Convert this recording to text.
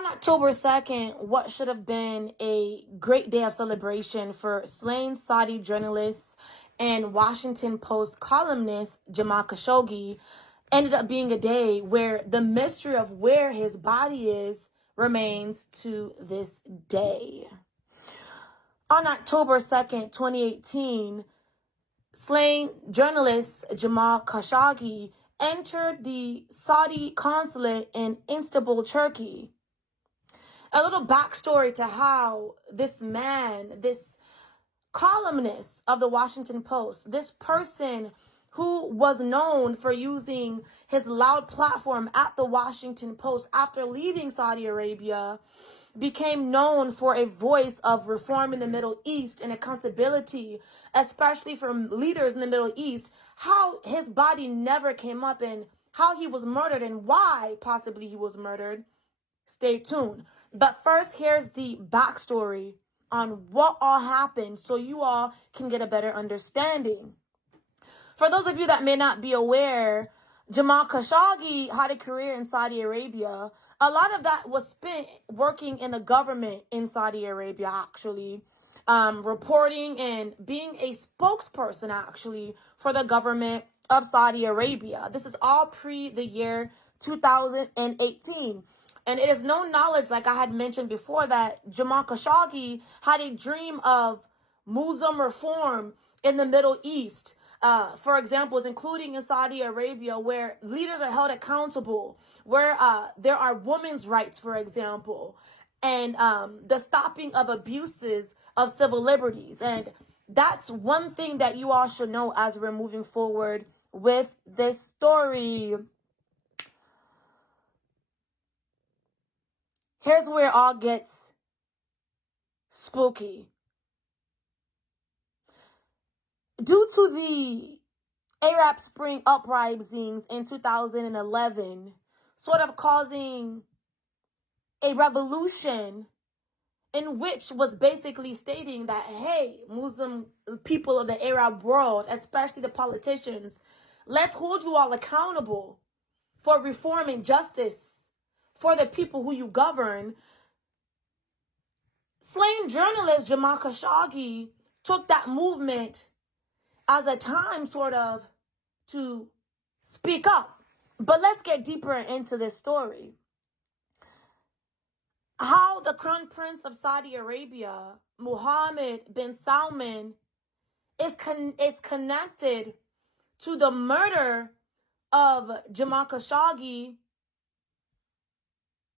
On October 2nd, what should have been a great day of celebration for slain Saudi journalist and Washington Post columnist Jamal Khashoggi ended up being a day where the mystery of where his body is remains to this day. On October 2nd, 2018, slain journalist Jamal Khashoggi entered the Saudi consulate in Istanbul, Turkey. A little backstory to how this man, this columnist of the Washington Post, this person who was known for using his loud platform at the Washington Post after leaving Saudi Arabia, became known for a voice of reform in the Middle East and accountability, especially from leaders in the Middle East, how his body never came up and how he was murdered and why possibly he was murdered. Stay tuned. But first, here's the backstory on what all happened so you all can get a better understanding. For those of you that may not be aware, Jamal Khashoggi had a career in Saudi Arabia. A lot of that was spent working in the government in Saudi Arabia, actually, reporting and being a spokesperson, actually, for the government of Saudi Arabia. This is all pre the year 2018. And it is no knowledge, like I had mentioned before, that Jamal Khashoggi had a dream of Muslim reform in the Middle East. For examples, including in Saudi Arabia, where leaders are held accountable, where there are women's rights, for example, and the stopping of abuses of civil liberties. And that's one thing that you all should know as we're moving forward with this story. Here's where it all gets spooky. Due to the Arab Spring uprisings in 2011, sort of causing a revolution in which was basically stating that, hey, Muslim people of the Arab world, especially the politicians, let's hold you all accountable for reform and justice for the people who you govern. Slain journalist Jamal Khashoggi took that movement as a time sort of to speak up. But let's get deeper into this story. How the Crown Prince of Saudi Arabia, Mohammed bin Salman, is connected to the murder of Jamal Khashoggi